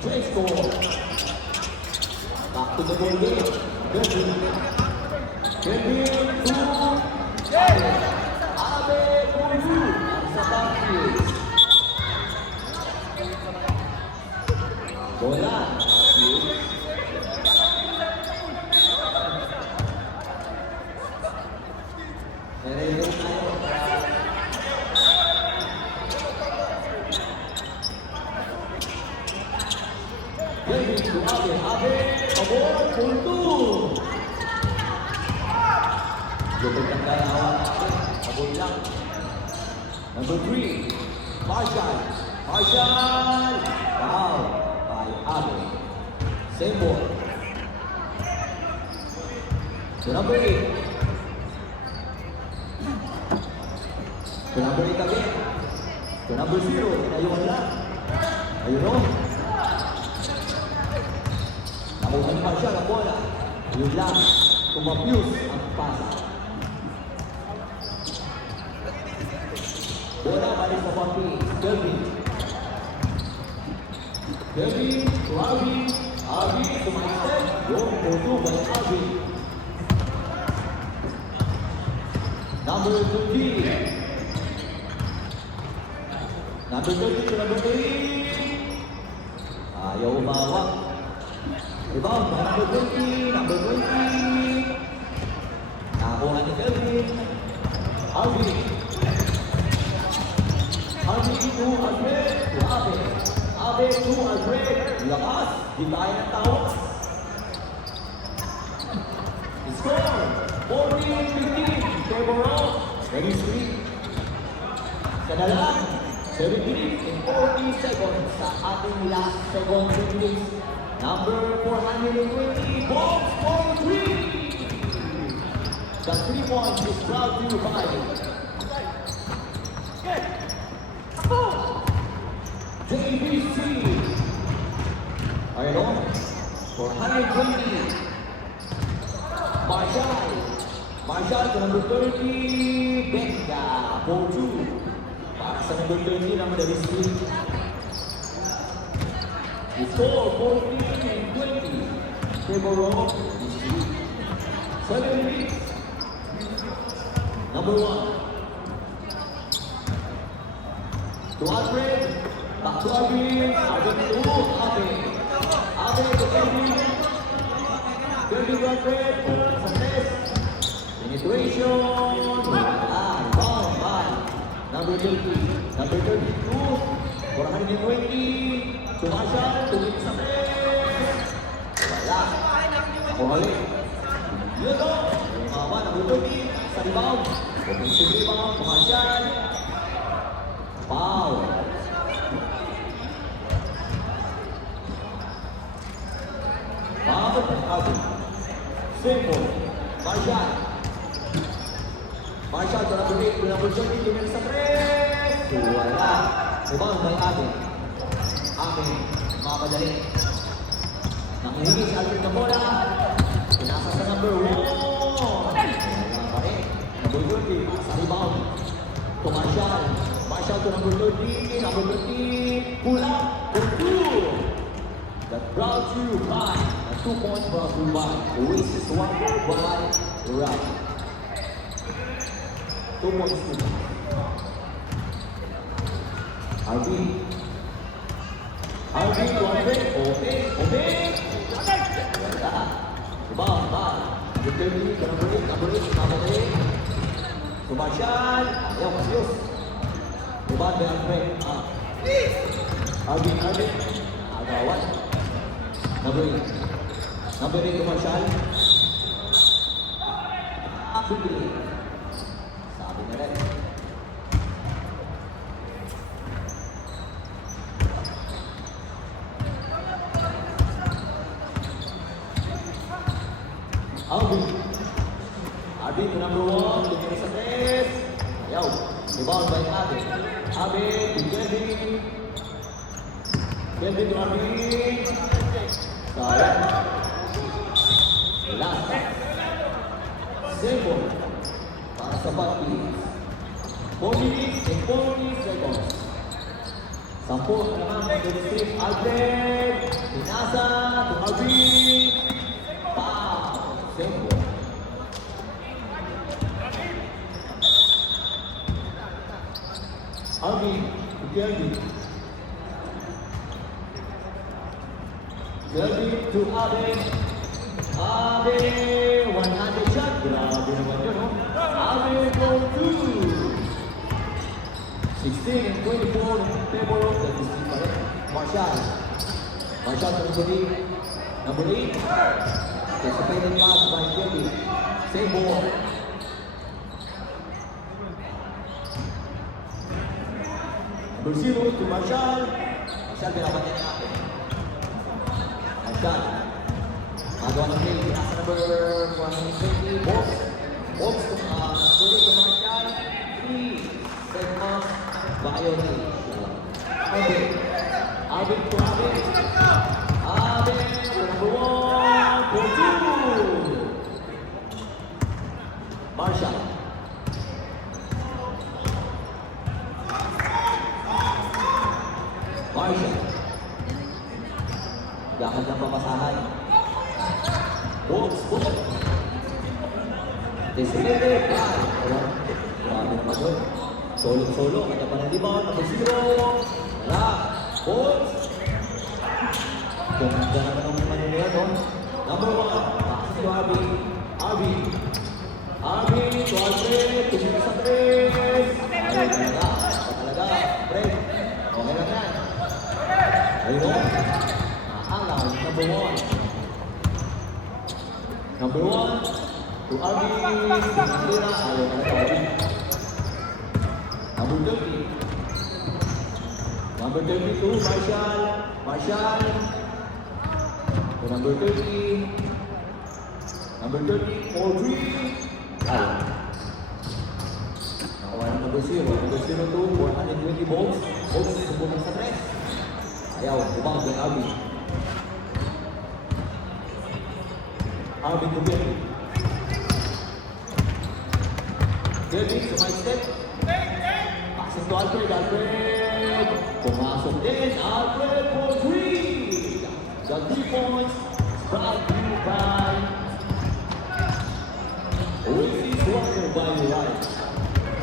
Trade score. Back to the ball game. Kevin to Abe Bonju sa backfield. Bola. Nare-ready tayo. Kevin to Abe. Abe, pabor, punto. Lupit ang kalawan natin. Pabor lang. Number 3, Marshall. Marshall! Foul by Abe. Same ball. To number 8. To number 8 again. To number 0. Inayuan lang. Ayun o. Nakuha ni Marshall ang bola. Ayun lang. Tumabuse ang pasa. Bola balik sa pampi. Kelvin to Avi. Avi sumaistep. Yung puto by Avi. Number 20. Number 30 to number 3. Ayaw umawak. Rebound by number 20. Number 20. Nakuha ni Kelvin. Avi. Avi to Alfred to Abe. Abe to Alfred. Lakas. Di kaya ng tao. Score. 14-15. Favorable. Very sweet. Sa dalang. 7 minutes and 40 seconds sa ating last second minutes. Number 420. Box for 3. The 3 points is brought to you by JBC. Ayun o. 420. Marshall to number 30. Benga. Bonju. Para sa number 30 ng the district. The score 14 and 20. Favorable district. 7 minutes. Number 1. To Alfred, back to Abe, Abe to Abe. Abe to Kelvin. Kelvin to Alfred, success. Penetration. Rebound by number 30. Number 32, 420. To Marshall, to success. Wala. Ako hali. Yun o. Umawa, number 30. Sa rebound. Offensive rebound, to Marshall. Foul. Foul by Abe. Simple. Marshall. Marshall to number 8. To number 20. Tumil sa press. Wala. Rebound by Abe. Abe. Mamadali. Nangihingi si Alfred ng bola. Pinasa sa number 1. Number 30. Sa rebound. To Marshall. Marshall to number 30, number 30, pull up, the 2. That brought you by, the 2 points brought you by, Oasis 1 by Rap. 2 points to RB to Alfred, open. Wala. Rebound by, number 30, number 8, to Marshall, ayaw masiyos. Rebound by Alfred. Alvin. Agawan. Number 8 to Marshall. Bibili. Sabi na rin. Alvin to number 1. Tumira sa 3. Ayaw. Rebound by Abe. Abe to Kelvin. Kelvin to Abe. Sayang. Last. Simple. Para sa Buckley. 4 minutes and 40 seconds. Sampo naman ng district. Alfred. Pinasa to Alvin. Sembo. Alvin. Kelvin. Kelvin to Alvin. Alvin. 100 shot. Grabe naman yun, no? Alvin for 2. 16 and 24 in favor of the district pa rin. Marshall. Marshall to number 8. Anticipated pass by Kelvin. Same ball. Number 0 to Marshall. Marshall, pinapatay niya natin. Marshall. Magawa ng play. Nasa number 120. Box. Box to Marshall. 3 seconds. Violation. Alvin. Alvin to Alvin. Alvin to number 1 for 2. Marshall. Marshall. Gakad ng pamasahan. Box. Designated by. Grabe pa doon. Solo. Kanya pa ng rebound. Number 0. Wala. Box. Ganda na ng manila doon. Number 1. Pass to Arvin. Arvin to Alfred. Tumira sa 3. Ayaw talaga. Fred. Okay lang yan. Ayun. Nakalaw. Number 1. Number 1 to Arvin. Tumira. Ayaw talaga Arvin. Number 30. Number 32, Marshall. To number 30. Number 30, 4-3. Nakuha ng number 0. Number 02, 420 volts. Volts, subukan sa 3. Ayaw, rebound ng Arvin. Arvin to Kelvin. Kelvin, sumay step. Passing to Alfred. Pumasok din. Alfred for 3. The 3 points brought to you by Oasis Water by Light.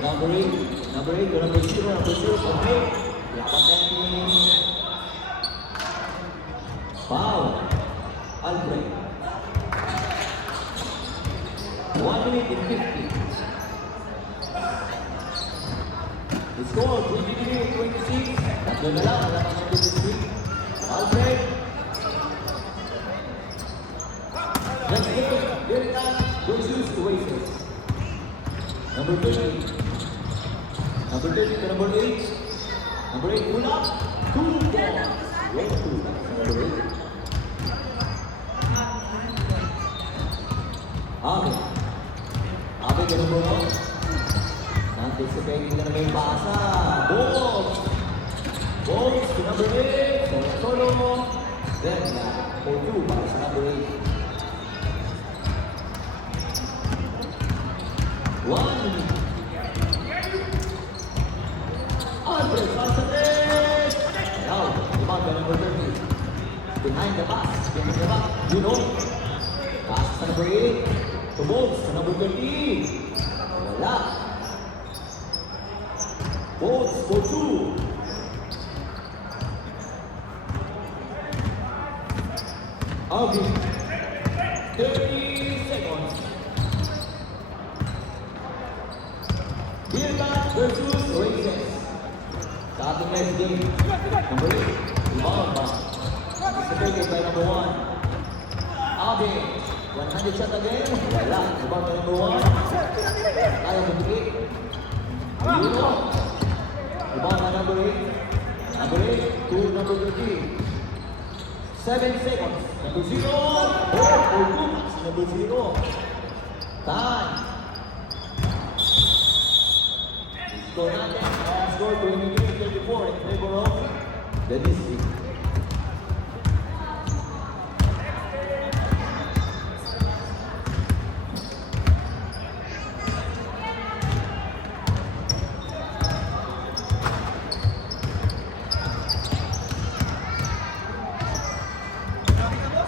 Number 8 to number 0. Number 0 for 8. Dapat natin. Foul. Alfred. 1 minute and 50. The score, 23-26. Tatlo na lang, alam ang district. Alfred. Next game, Veritas versus Oasis. Number 30. Number 30 to number 8. Number 8, pull up. 2 balls. Wait, 2. That's number 8. Abe to number 1. Anticipating na may pasa. Balls to number 8. Solo. Then, 4-2 para sa number 8. 1 minute. Alfred, pasa 3. Now, rebound by number 30. Behind the pass. Pass sa number 8. To Balls sa number 30. Wala. Balls for 2. Alvin. 30 seconds. Villan versus Oasis. Sa ating next game. Number 8. Rebound ba? Anticipated by number 1. Alvin. 100 shot again. Wala. Rebound by number 1. Kaya mag-hit. Rebound by number 8. Number 8 to number 30. 7 seconds. Number 0. Oh, 4-2. Number 0. Time. Score natin. Score 23-34 in favor of the district.